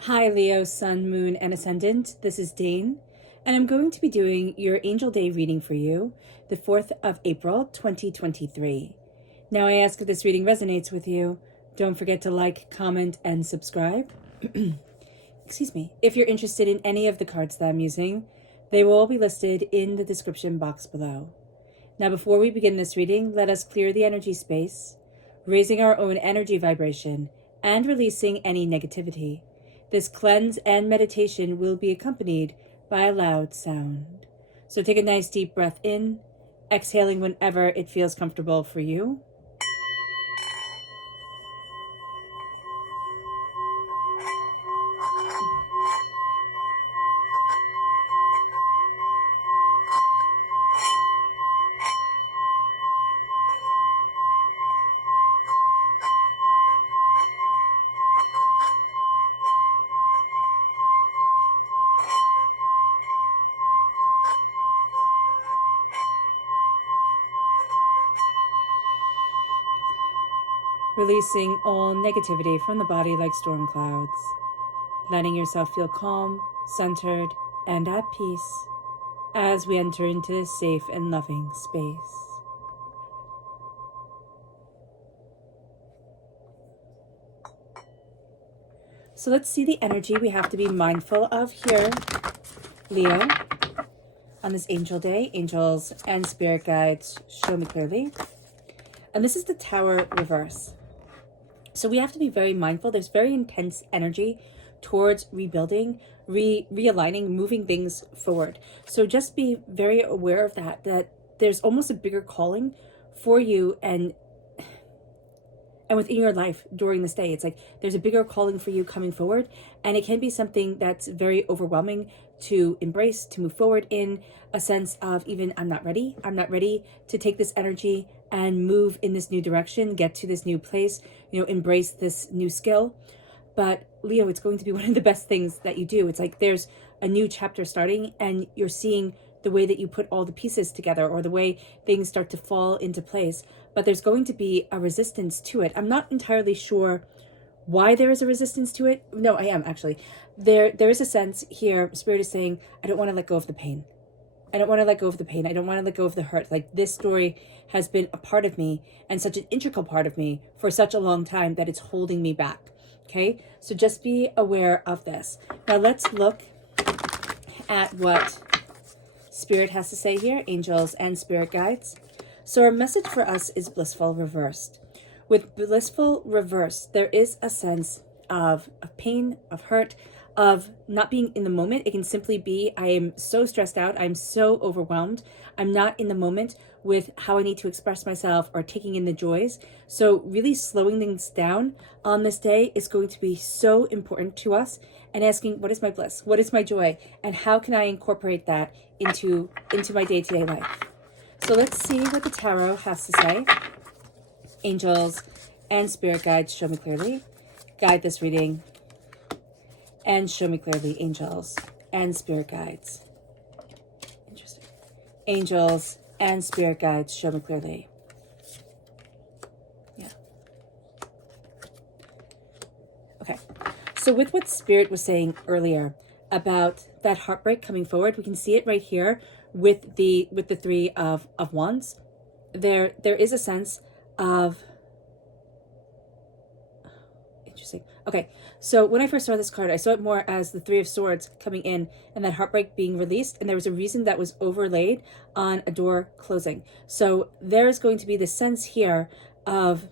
Hi Leo, Sun, Moon, and Ascendant. This is Dane, and I'm going to be doing your Angel Day reading for you, the 4th of April, 2023. Now I ask if this reading resonates with you. Don't forget to like, comment, and subscribe. Excuse me. If you're interested in any of the cards that I'm using, they will all be listed in the description box below. Now before we begin this reading, let us clear the energy space, raising our own energy vibration and releasing any negativity. This cleanse and meditation will be accompanied by a loud sound. So take a nice deep breath in, exhaling whenever it feels comfortable for you. Releasing all negativity from the body like storm clouds. Letting yourself feel calm, centered, and at peace as we enter into this safe and loving space. So let's see the energy we have to be mindful of here, Leo, on this Angel Day. Angels and spirit guides show me clearly. And this is the Tower reverse. So we have to be very mindful. There's very intense energy towards rebuilding, realigning, moving things forward. So just be very aware of that there's almost a bigger calling for you and within your life during this day. It's like there's a bigger calling for you coming forward, and it can be something that's very overwhelming to embrace, to move forward in a sense of even I'm not ready to take this energy and move in this new direction, get to this new place, embrace this new skill. But Leo, it's going to be one of the best things that you do. It's like there's a new chapter starting and you're seeing the way that you put all the pieces together or the way things start to fall into place. But there's going to be a resistance to it. I'm not entirely sure why there is a resistance to it. No, I am actually. There is a sense here, Spirit is saying, I don't want to let go of the pain. I don't want to let go of the pain. I don't want to let go of the hurt. Like this story has been a part of me and such an integral part of me for such a long time that it's holding me back. Okay, so just be aware of this. Now let's look at what Spirit has to say here, angels and spirit guides. So our message for us is blissful reversed. With blissful reversed, there is a sense of pain, of hurt, of not being in the moment. It can simply be, I am so stressed out, I'm so overwhelmed, I'm not in the moment with how I need to express myself or taking in the joys. So really slowing things down on this day is going to be so important to us, and asking, what is my bliss? What is my joy? And how can I incorporate that into my day-to-day life? So let's see what the tarot has to say. Angels and spirit guides, show me clearly. Guide this reading and show me clearly, angels and spirit guides. Interesting. Angels and spirit guides, show me clearly. Yeah. Okay. So with what Spirit was saying earlier about that heartbreak coming forward, we can see it right here with the Three of Wands. There is a sense of interesting. Okay, so when I first saw this card, I saw it more as the Three of Swords coming in and that heartbreak being released, and there was a reason that was overlaid on a door closing. So there is going to be the sense here of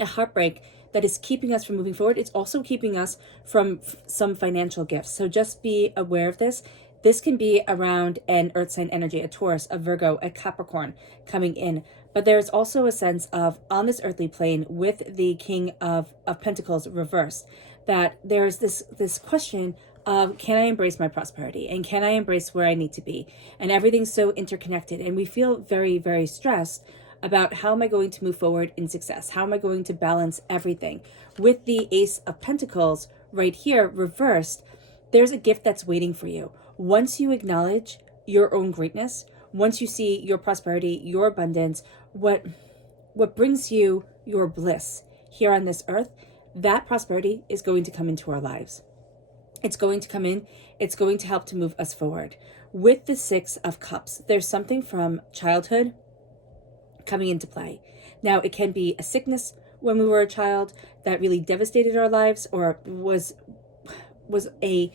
a heartbreak that is keeping us from moving forward. It's also keeping us from some financial gifts. So just be aware of this. This can be around an earth sign energy, a Taurus, a Virgo, a Capricorn coming in. But there's also a sense of, on this earthly plane with the King of Pentacles reversed, that there's this question of, can I embrace my prosperity? And can I embrace where I need to be? And everything's so interconnected. And we feel very, very stressed about how am I going to move forward in success? How am I going to balance everything? With the Ace of Pentacles right here reversed, there's a gift that's waiting for you. Once you acknowledge your own greatness, once you see your prosperity, your abundance, what brings you your bliss here on this earth, that prosperity is going to come into our lives. It's going to come in. It's going to help to move us forward. With the Six of Cups, there's something from childhood coming into play. Now, it can be a sickness when we were a child that really devastated our lives, or was a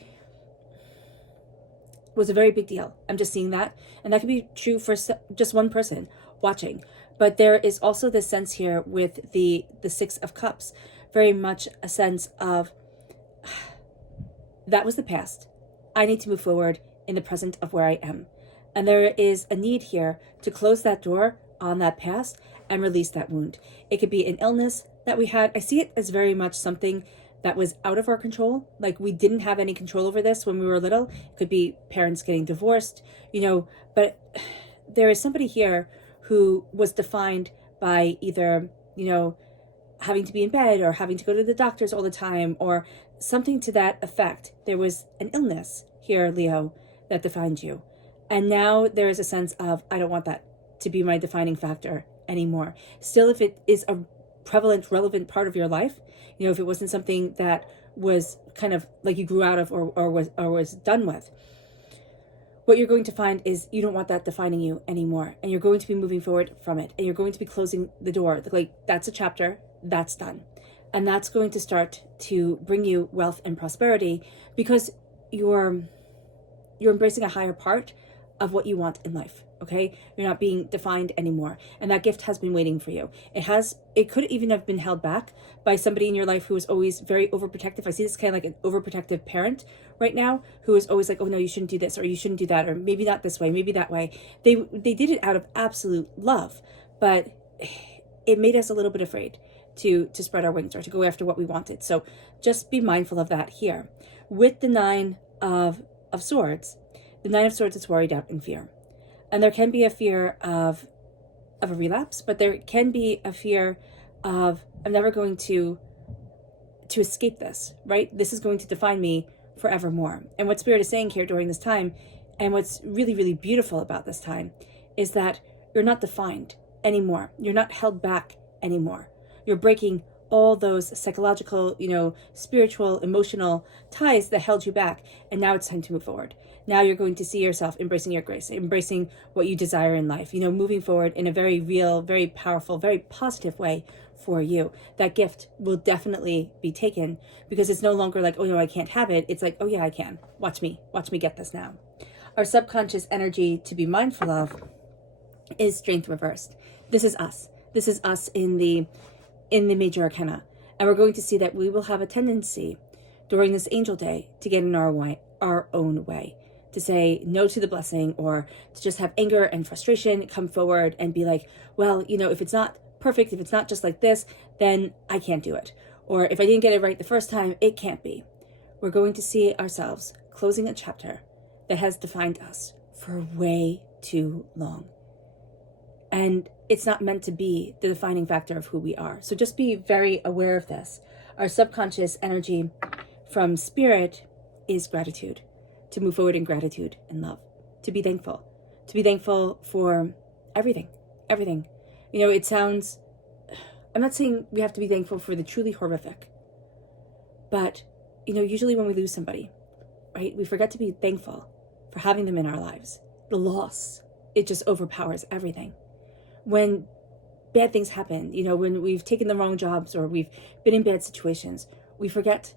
very big deal. I'm just seeing that. And that could be true for just one person watching. But there is also this sense here with the Six of Cups, very much a sense of, that was the past. I need to move forward in the present of where I am. And there is a need here to close that door on that past and release that wound. It could be an illness that we had. I see it as very much something that was out of our control. Like, we didn't have any control over this when we were little. It could be parents getting divorced, but there is somebody here who was defined by either, having to be in bed or having to go to the doctors all the time or something to that effect. There was an illness here, Leo, that defined you. And now there is a sense of, I don't want that to be my defining factor anymore. Still, if it is a prevalent, relevant part of your life, if it wasn't something that was kind of like you grew out of or was done with, what you're going to find is you don't want that defining you anymore. And you're going to be moving forward from it. And you're going to be closing the door. Like, that's a chapter, that's done. And that's going to start to bring you wealth and prosperity because you're embracing a higher part of what you want in life. Okay, you're not being defined anymore, and that gift has been waiting for you. It could even have been held back by somebody in your life who was always very overprotective. I see this kind of like an overprotective parent right now who is always like, oh no, you shouldn't do this, or you shouldn't do that, or maybe not this way, maybe that way. They did it out of absolute love, but it made us a little bit afraid to spread our wings or to go after what we wanted. So just be mindful of that here. With the Nine of Swords, the Nine of Swords is worried, doubt, and fear. And there can be a fear of a relapse, but there can be a fear of, I'm never going to escape this, right? This is going to define me forevermore. And what Spirit is saying here during this time, and what's really, really beautiful about this time, is that you're not defined anymore. You're not held back anymore. You're breaking all those psychological, spiritual, emotional ties that held you back. And now it's time to move forward. Now you're going to see yourself embracing your grace, embracing what you desire in life, moving forward in a very real, very powerful, very positive way for you. That gift will definitely be taken because it's no longer like, oh no, I can't have it. It's like, oh yeah, I can. Watch me get this now. Our subconscious energy to be mindful of is Strength reversed. This is us. This is us in the major arcana. And we're going to see that we will have a tendency during this angel day to get in our own way, to say no to the blessing, or to just have anger and frustration come forward and be like, well, if it's not perfect, if it's not just like this, then I can't do it. Or if I didn't get it right the first time, it can't be. We're going to see ourselves closing a chapter that has defined us for way too long. And it's not meant to be the defining factor of who we are. So just be very aware of this. Our subconscious energy from Spirit is gratitude, to move forward in gratitude and love, to be thankful for everything. It sounds, I'm not saying we have to be thankful for the truly horrific, but, usually when we lose somebody, right, we forget to be thankful for having them in our lives. The loss, it just overpowers everything. When bad things happen, when we've taken the wrong jobs or we've been in bad situations, we forget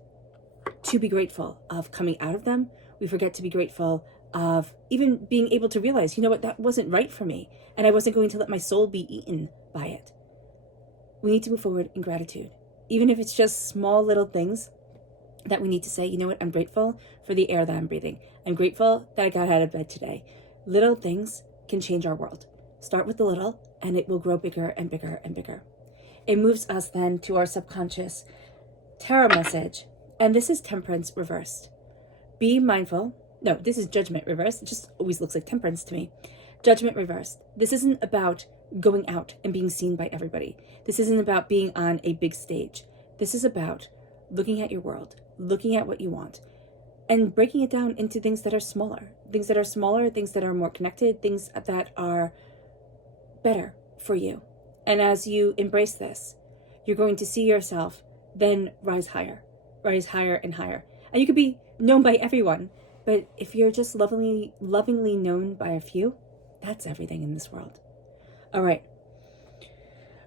to be grateful of coming out of them. We forget to be grateful of even being able to realize, that wasn't right for me, and I wasn't going to let my soul be eaten by it. We need to move forward in gratitude, even if it's just small little things that we need to say, I'm grateful for the air that I'm breathing. I'm grateful that I got out of bed today. Little things can change our world. Start with the little, and it will grow bigger and bigger and bigger. It moves us then to our subconscious tarot message. And this is Temperance reversed. Be mindful. No, this is Judgment reversed. It just always looks like Temperance to me. Judgment reversed. This isn't about going out and being seen by everybody. This isn't about being on a big stage. This is about looking at your world, looking at what you want, and breaking it down into things that are smaller, things that are more connected, things that are better for you. And as you embrace this, you're going to see yourself then rise higher and higher. And you could be known by everyone, but if you're just lovingly known by a few, that's everything in this world. All right,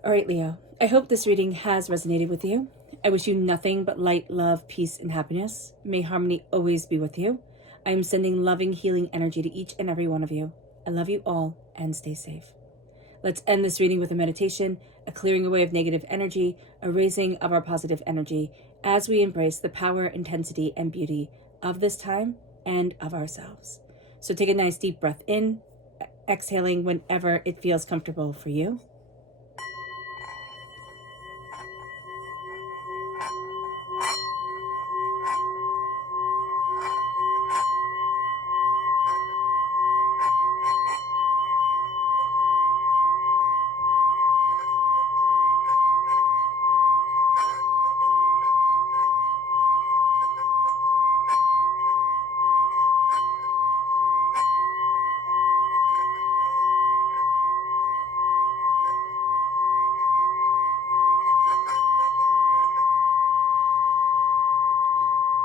Leo. I hope this reading has resonated with you. I wish you nothing but light, love, peace, and happiness. May harmony always be with you. I am sending loving, healing energy to each and every one of you. I love you all, and stay safe. Let's end this reading with a meditation, a clearing away of negative energy, a raising of our positive energy as we embrace the power, intensity, and beauty of this time and of ourselves. So take a nice deep breath in, exhaling whenever it feels comfortable for you.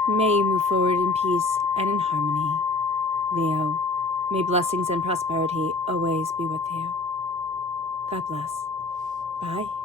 May you move forward in peace and in harmony. Leo, may blessings and prosperity always be with you. God bless. Bye.